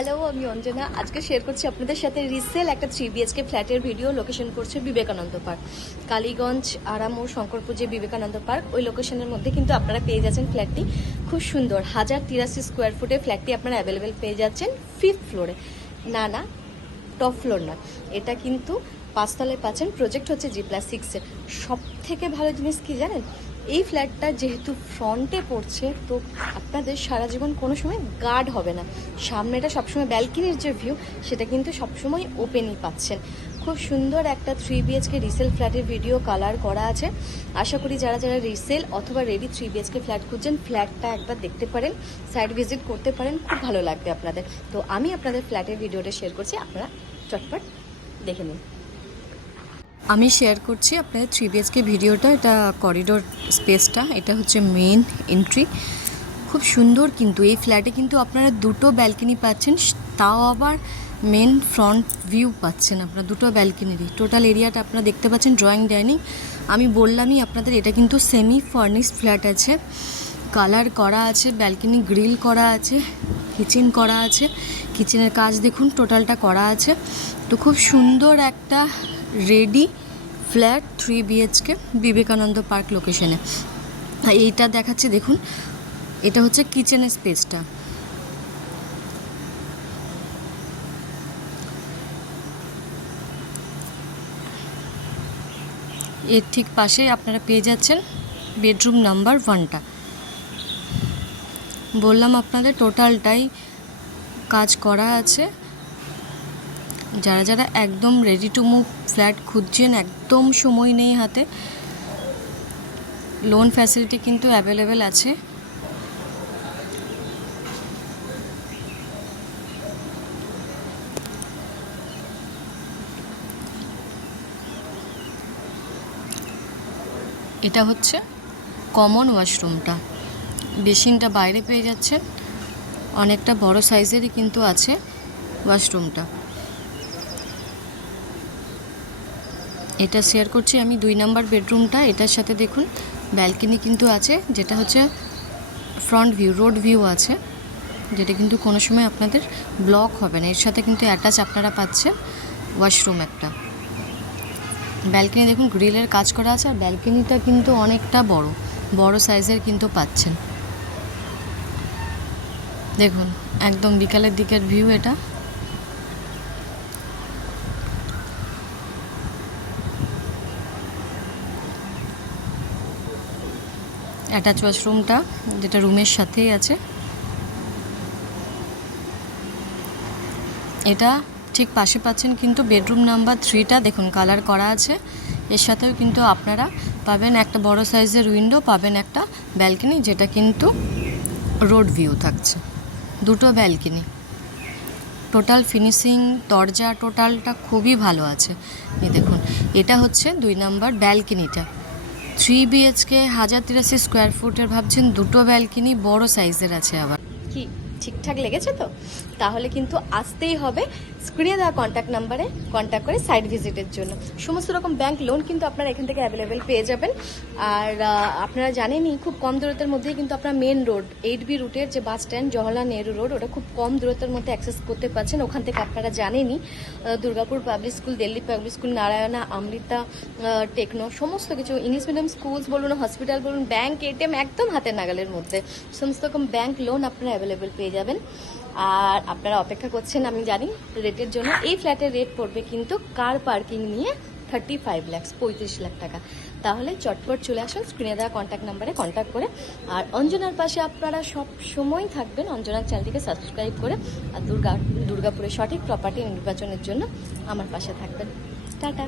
Hello, আমি অঞ্জনা। আজকে share করছি আপনাদের সাথে রিসেল একটা 3 BHK ফ্ল্যাটের ভিডিও। লোকেশন করছে বিবেকানন্দ পার্ক, কালীগঞ্জ, আরামোড়, শঙ্করপুর যে বিবেকানন্দ পার্ক, ওই লোকেশনের মধ্যে কিন্তু আপনারা পেয়ে যাচ্ছেন ফ্ল্যাটটি। খুব সুন্দর 1083 স্কোয়ার ফুটের ফ্ল্যাটটি আপনারা অ্যাভেলেবেল পেয়ে যাচ্ছেন 5th ফ্লোরে। না, টপ ফ্লোর না, এটা কিন্তু 5 তলায় পাচ্ছেন। প্রজেক্ট হচ্ছে G+6-এর। সব থেকে ভালো জিনিস কি জানেন, এই ফ্ল্যাটটা যেহেতু ফ্রন্টে পড়ছে, তো আপনাদের সারা জীবন কোনো সময় গার্ড হবে না। সামনেটা সবসময় ব্যালকনির যে ভিউ, সেটা কিন্তু সবসময় ওপেনই পাচ্ছেন। খুব সুন্দর একটা 3 BHK রিসেল ফ্ল্যাটের ভিডিও কালার করা আছে। আশা করি যারা যারা রিসেল অথবা রেডি 3 BHK ফ্ল্যাট খুঁজছেন, ফ্ল্যাটটা একবার দেখতে পারেন, সাইট ভিজিট করতে পারেন, খুব ভালো লাগবে আপনাদের। তো আমি আপনাদের ফ্ল্যাটের ভিডিওটা শেয়ার করছি, আপনারা চটপট দেখে নিন। আমি শেয়ার করছি আপনাদের 3 BHK ভিডিওটা। এটা করিডোর স্পেসটা, এটা হচ্ছে মেন এন্ট্রি। খুব সুন্দর, কিন্তু এই ফ্ল্যাটে কিন্তু আপনারা দুটো ব্যালকনি পাচ্ছেন, তাও আবার মেন ফ্রন্ট ভিউ পাচ্ছেন আপনারা দুটো ব্যালকনিরই। টোটাল এরিয়াটা আপনারা দেখতে পাচ্ছেন, ড্রয়িং ডাইনিং। আমি বললামই আপনাদের, এটা কিন্তু সেমি ফার্নিশড ফ্ল্যাট আছে, কালার করা আছে, ব্যালকনি গ্রিল করা আছে, কিচেন করা আছে। কিচেনের কাজ দেখুন টোটালটা করা আছে। তো খুব সুন্দর একটা ready flat 3 BHK Vivekananda park লোকেশনে। এইটা দেখাচ্ছে দেখুন, এটা হচ্ছে কিচেনের স্পেসটা। এর ঠিক পাশে আপনারা পেয়ে যাচ্ছেন বেডরুম নাম্বার 1টা। বললাম আপনাদের টোটালটাই কাজ করা আছে। যারা যারা একদম রেডি টু মুভ ফ্ল্যাট খুঁজছেন, একদম সময় নেই হাতে, লোন ফ্যাসিলিটি কিন্তু অ্যাভেলেবেল আছে। এটা হচ্ছে কমন ওয়াশরুমটা, বেসিনটা বাইরে পেয়ে যাচ্ছেন, অনেকটা বড় সাইজেরই কিন্তু আছে ওয়াশরুমটা। এটা শেয়ার করছি আমি 2 নাম্বার বেডরুমটা। এটার সাথে দেখুন ব্যালকনি কিন্তু আছে, যেটা হচ্ছে ফ্রন্ট ভিউ, রোড ভিউ আছে, যেটা কিন্তু কোনো সময় আপনাদের ব্লক হবে না। এর সাথে কিন্তু অ্যাটাচ আপনারা পাচ্ছেন ওয়াশরুম একটা। ব্যালকনি দেখুন গ্রিলের কাজ করা আছে, আর ব্যালকনিটা কিন্তু অনেকটা বড় সাইজের কিন্তু পাচ্ছেন। দেখুন একদম বিকালের দিকের ভিউ এটা। অ্যাটাচ ওয়াশরুমটা, যেটা রুমের সাথেই আছে। এটা ঠিক পাশে পাচ্ছেন কিন্তু বেডরুম নাম্বার 3টা, দেখুন কালার করা আছে। এর সাথেও কিন্তু আপনারা পাবেন একটা বড় সাইজের উইন্ডো, পাবেন একটা ব্যালকনি, যেটা কিন্তু রোড ভিউ থাকছে। দুটো ব্যালকনি, টোটাল ফিনিশিং, দরজা টোটালটা খুবই ভালো আছে। এই দেখুন, এটা হচ্ছে 2 নাম্বার ব্যালকনিটা। 3 BHK 1083 স্কোয়ার ফুটের ভাবছেন, দুটো ব্যালকনি বড় সাইজের আছে। আবার কি ঠিকঠাক লেগেছে তো? তাহলে কিন্তু আসতেই হবে। স্ক্রিনে দেওয়া কন্ট্যাক্ট নাম্বারে কন্ট্যাক্ট করে সাইট ভিজিটের জন্য। সমস্ত রকম ব্যাংক লোন কিন্তু আপনারা এখান থেকে অ্যাভেলেবেল পেয়ে যাবেন। আর আপনারা জানেনই, খুব কম দূরত্বের মধ্যেই কিন্তু আপনারা মেন রোড 8B রুটের যে bus stand Jawaharlal Nehru road, ওটা খুব কম দূরত্বের মধ্যে অ্যাক্সেস করতে পারছেন। ওখান থেকে আপনারা জানেনই Durgapur public school, Delhi public school, Narayana, Amrita, Techno, সমস্ত কিছু ইংলিশ মিডিয়াম স্কুলস বলুন, হসপিটাল বলুন, ব্যাংক, ATM একদম হাতের নাগালের মধ্যে। সমস্ত রকম ব্যাংক লোন আপনারা অ্যাভেলেবেল পেয়ে যাবেন। আর আপনারা অপেক্ষা করছেন আমি জানি রেটের জন্য। এই ফ্ল্যাটের রেট পড়বে কিন্তু কার পার্কিং নিয়ে 35 লাখ, 35 লাখ টাকা। তাহলে চটপট চলে আসুন, স্ক্রিনে দেওয়া কন্ট্যাক্ট নাম্বারে কন্ট্যাক্ট করে। আর অঞ্জনার পাশে আপনারা সব সময় থাকবেন, অঞ্জনার চ্যানেলটিকে সাবস্ক্রাইব করে। আর দুর্গাপুরে সঠিক প্রপার্টি নির্বাচনের জন্য আমার পাশে থাকবেন। টাটা।